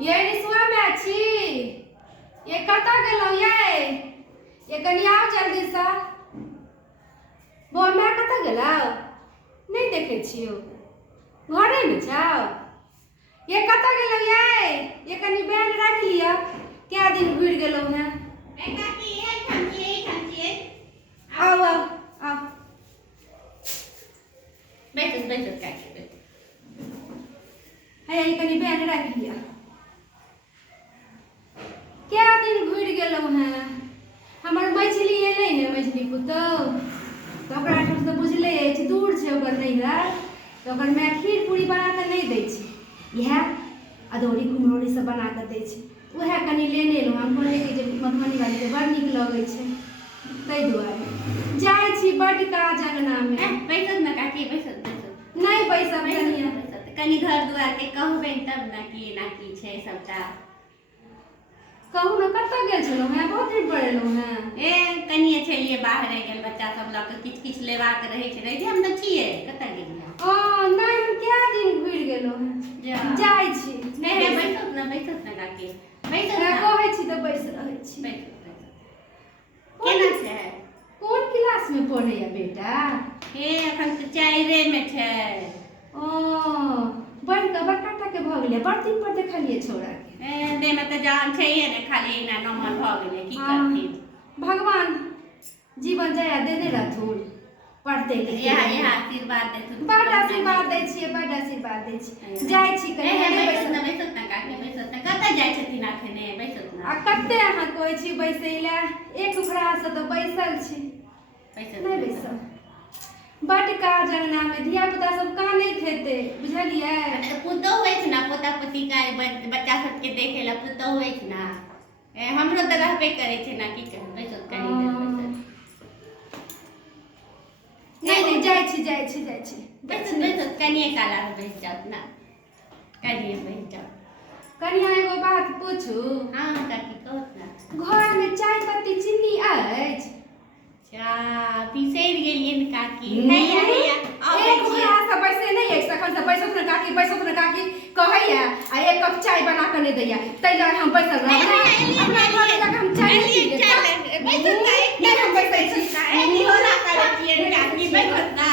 ये निसुआ में छी ये कतऽ गेलौ ये कनी आओ जल्दी सा बौआ माय कतऽ गेलौ नहीं देखे छियो घरे में छौ ये कतऽ गेलौ ये कनी बैंड रख लिया क्या दिन घुर गेलौ हैं ए काकी ए ठाम छियै आओ आओ बैठो काकी है ये कनी बैंड रख लिया क्या दिन घुर गेलौ हैं हमर मछली एलै ने मछली पुतौ तो ओकरा ठाम तऽ बुझले अछि दूर छै ओकर नैहर तो ओकर माय खीर पूरी बना कऽ नहि दै छै इएह अदौरी कुम्हरौरी सब बना कऽ दै छै उएह कनि लेने एलहुँ हम कहलियै कि जे मधुबनी वालीके बड़ नीक लगै छै ताहि दुआरे जाइ छी बड्ड काज अङ्गनामे बैसत ना काकी बैसत नहि बैसब कनिया कनी घर दुआर के कहबै तब ना कि एना की छै सबटा कहू ने कतऽ गेल छलहुँ हैं बहुत दिन पर एलहुँ हैं ए कनिए छलिए बाहर गेल बच्चा सब लऽ कऽ किछ लेबाक रहै छै रही हम तऽ छियै कतऽ गेलियै नहीं हम क्या दिन घुर गेलहुँ हैं जाइ छी नहीं बैसत ना काकी बैसत ना कहै छी तऽ बैस रहै छी बैसत केना छै कोन क्लास में पढ़ैया बेटा ए एखन तऽ 4 में छै बड़का के भऽ गेलै बड़ दिन पर देखलिए छौड़ा के दे में तऽ जान छैहे ने खाली एना नमहर भऽ गेलै की करथिन भगवान जीवन जया देने रहथुन पढ़ते लिखते यह आशीर्वाद देथुन बड़ आशीर्वाद दै छियै बड़ आशीर्वाद दै छी जाइ छी कहीं बैसत ना काकी बैसत ना कतऽ जाइ छथिन अखने बैसत ना आ कते अहाँ कहै छी बैसै लए एक उखड़ा से तऽ बैसल छी नहीं बैसल बड़ काज अंगना में धिया पुता सब कानैत हेतै बुझलियै पुतहु अछि ना पोता पोती का बच्चा सबके देखे ला पुतहु अछि ना हमरो तऽ रहबे करै छै ना की कहबै बैसत कनी देर नहीं जाइ छी बैसत कनिए काला बैस जात ना कनिए बैस जात कनिया एगो बात पूछू हाँ काकी कहत ना घर में चाय पत्ती चीनी अछि बिसरि गेलियै ने काकी हैया एक घोड़ा से बैसे नहीं एक सेकंड से बैसत न काकी कहैया आ एक कप चाय बना के नहीं दैया तै लए हम बैसल रहब अपना घर लग हम चाय नहीं बैसत ना हम बैसै छी निहोरा करै छियै काकी बैसत ना